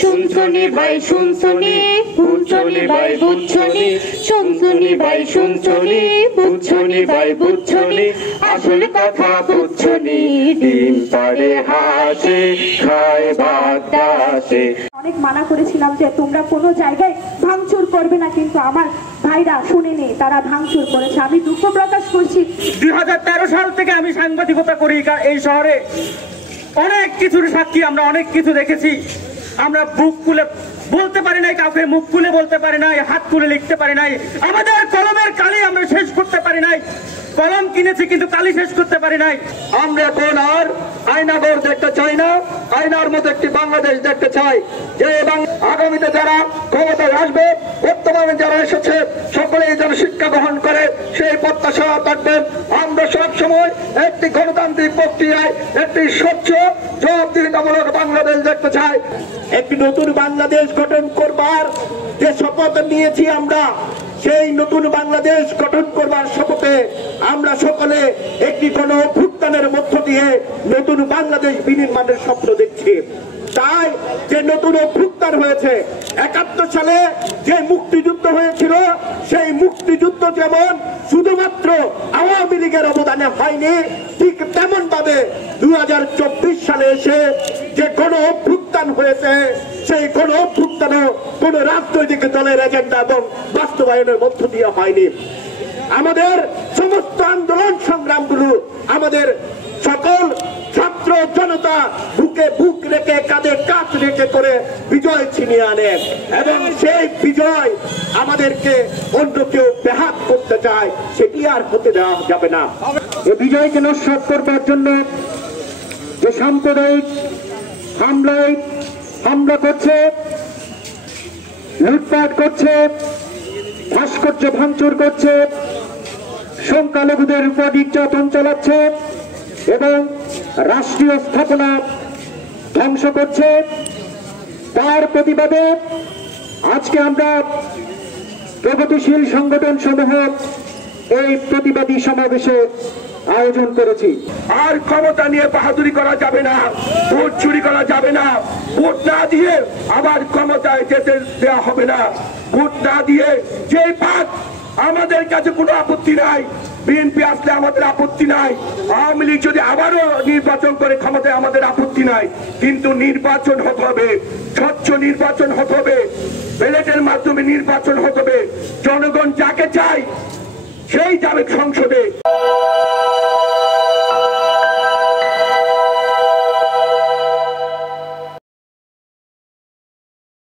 শুনছনি ভাই শুনছনি, বুঝছনি ভাই বুঝছনি, শুনছনি ভাই শুনছনি, বুঝছনি ভাই বুঝছনি, আসল কথা বুঝছনি। ডিম পাড়ে হাসে, খায় বাতাসে। অনেক মানা করেছিলাম যে তোমরা কোনো জায়গায় ভাঙচুর করবে না, কিন্তু আমার ভাইরা শুনেনি, তারা ভাঙচুর করেছে। আমি দুঃখ প্রকাশ করছি। 2013 সাল থেকে আমি সাংবাদিকতা করি এই শহরে। অনেক কিছুর সাক্ষী, আমরা অনেক কিছু দেখেছি। আমরা বুক খুলে বলতে পারি নাই, কাউকে মুখ খুলে বলতে পারি নাই, হাত খুলে লিখতে পারি নাই। আমাদের কলমের কালি আমরা শেষ করতে পারি নাই। কলম কিনেছি কিন্তু কালি শেষ করতে পারি নাই। আমরা এখন আর আয়নাগর দেখতে চাই না, আয়নার মতো একটি বাংলাদেশ দেখতে চাই। যে আগামীতে যারা ক্ষমতায় আসবে, বর্তমানে যারা এসেছে, সকলেই যেন শিক্ষা গ্রহণ করে সেই প্রত্যাশা থাকবেন। আমরা সব সময় একটি গণতান্ত্রিক প্রক্রিয়ায় একটি স্বচ্ছ জবাবদিহিতামূলক বাংলাদেশ দেখতে চাই। একটি নতুন বাংলাদেশ গঠন করবার যে শপথ নিয়েছি আমরা, সেই নতুন বাংলাদেশ গঠন করবার শপথে আমরা সকলে একটি গণ অভ্যুত্থানের মধ্য দিয়ে নতুন বাংলাদেশ বিনির্মাণের স্বপ্ন দেখছি। তাই যে নতুন অভ্যুত্থান হয়েছে, 71 সালে যে মুক্তিযুদ্ধ হয়েছিল, সেই মুক্তিযুদ্ধ যেমন শুধুমাত্র আওয়ামী লীগের অবদানে হয়নি, ঠিক তেমন ভাবে 2024 সালে এসে যে গণ অভ্যুত্থান হয়েছে, সেই গণ অভ্যুত্থানও কোন রাজনৈতিক দলের এজেন্ডা এবং বাস্তবায়নের মধ্য দিয়ে হয়নি। আমাদের সমস্ত আন্দোলন সংগ্রামগুলো আমাদের সকল ছাত্র জনতা বুকে বুক রেখে, কাঁধে কাঁধ রেখে করে বিজয় ছিনিয়ে আনে, এবং সেই বিজয় আমাদেরকে অন্য কেউ ব্যাহত করতে চায়, সেটি আর হতে দেওয়া যাবে না। এই বিজয়কে নস্যাৎ করবার জন্য যে সাম্প্রদায়িক হামলা করছে, লুটপাট করছে, ভাস্কর্য ভাঙচুর করছে, সংখ্যালঘুদের উপর নির্যাতন চালাচ্ছে এবং রাষ্ট্রীয় স্থাপনা ধ্বংস করছে, তার প্রতিবাদে আজকে আমরা প্রগতিশীল সংগঠন সমূহ এই প্রতিবাদী সমাবেশে আয়োজন করেছি। আর ক্ষমতা নিয়ে বাহাদুরি করা যাবে না, ভোট চুরি করা যাবে না, ভোট না দিয়ে আবার ক্ষমতায় যেতে দেওয়া হবে না। ভোট না দিয়ে যে পাক আমাদের কাছে কোনো আপত্তি নাই, বিএনপি আসলে আমাদের আপত্তি নাই, আওয়ামী লীগ যদি আবারও নির্বাচন করে ক্ষমতায় আমাদের আপত্তি নাই, কিন্তু নির্বাচন হতে হবে, স্বচ্ছ নির্বাচন হতে হবে, ব্যালটের মাধ্যমে নির্বাচন হতে হবে। জনগণ যাকে চায় সেই যাবে সংসদে।